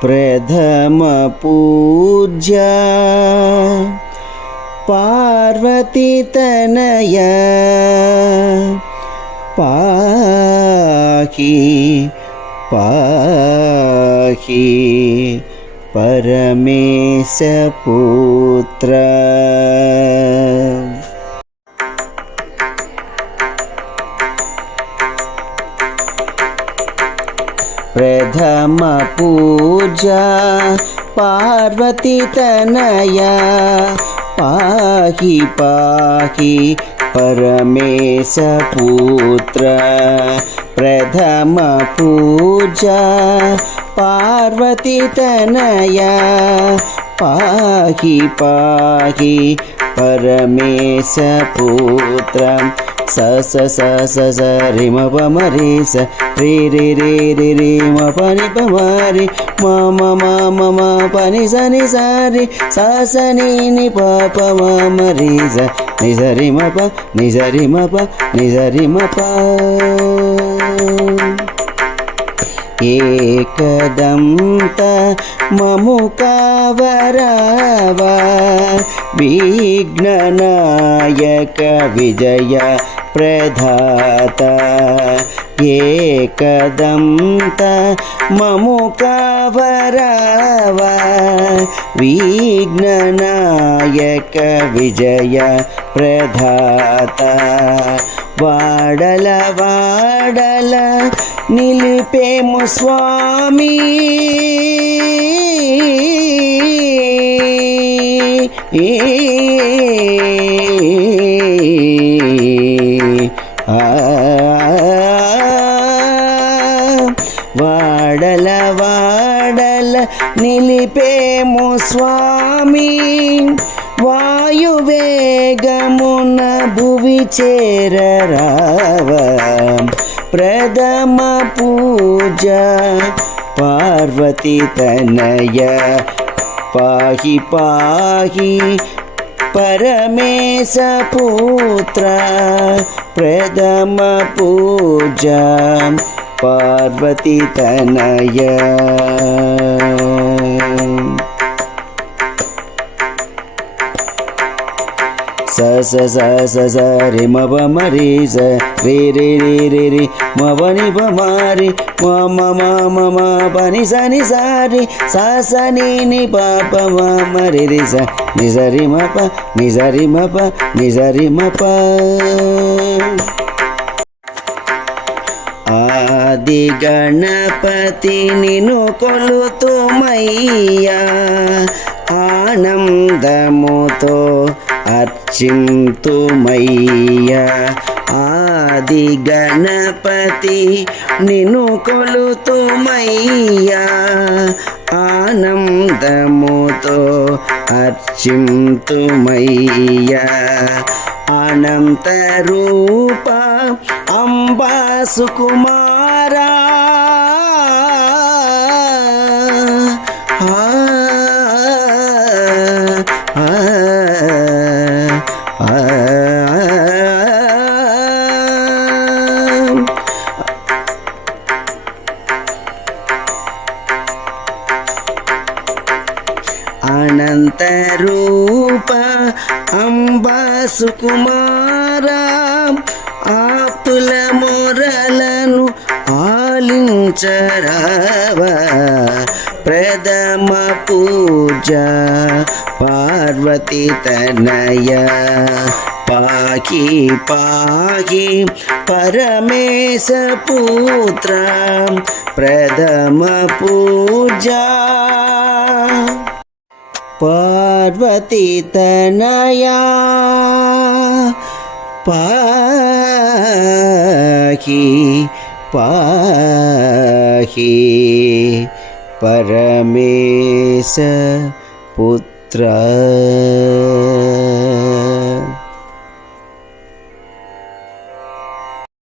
प्रथम पूज्या पार्वती तनया पाहि पाहि परमेश पुत्र। प्रथम पूजा पार्वती तनया पाहि पाहि परमेश पुत्र। प्रथम पूजा पार्वती तनया पाहि पाहि परमेश पुत्र। स स स स स रि म प म रि स रि रि रि रि रि म प नि प म रि म म म म म प नि स रि स स नि नि प प म म रि स नि स रि म प नि स रि म प नि स रि म प। एकदन्त ममुकावरव विघ्ननायक विजय प्रदाता। एकदन्त ममुकावरव विघ्ननायक विजय प्रदाता। वाडल वाडल निलिपेमु स्वामी వాడల వాడల నిలిపేము స్వామి వాయువేగమున భువి చేరరావ। ప్రథమ పూజ పార్వతీ తనయ పాహి పాహి परमेश पुत्र। प्रथम पूजा पार्वती तनया। स स स स स रि म प म रि स रि रि रि रि रि म प नि प म रि म म म म म प नि स रि स स नि नि प प म म रि रि स नि स रि म प नि स रि म प नि स रि म प। आदि गणपति निनु కొలుతుమయ్యా ఆనందముతో అర్చింతుమయ్యా। ఆది గణపతి నిను కొలుతుమయ్యా ఆనందముతో అర్చింతుమయ్యా। అనంత రూప అంబా సుకుమారా అనంత రూప అంబా సుకుమారా ఆప్తుల మొరలను ఆలించరావా। ప్రథమ పూజ పార్వతీ తనయ పాహి పాహి పరమేశ పుత్ర। ప్రథమ పూజ पार्वती तनया पाहि पाहि परमेश पुत्र।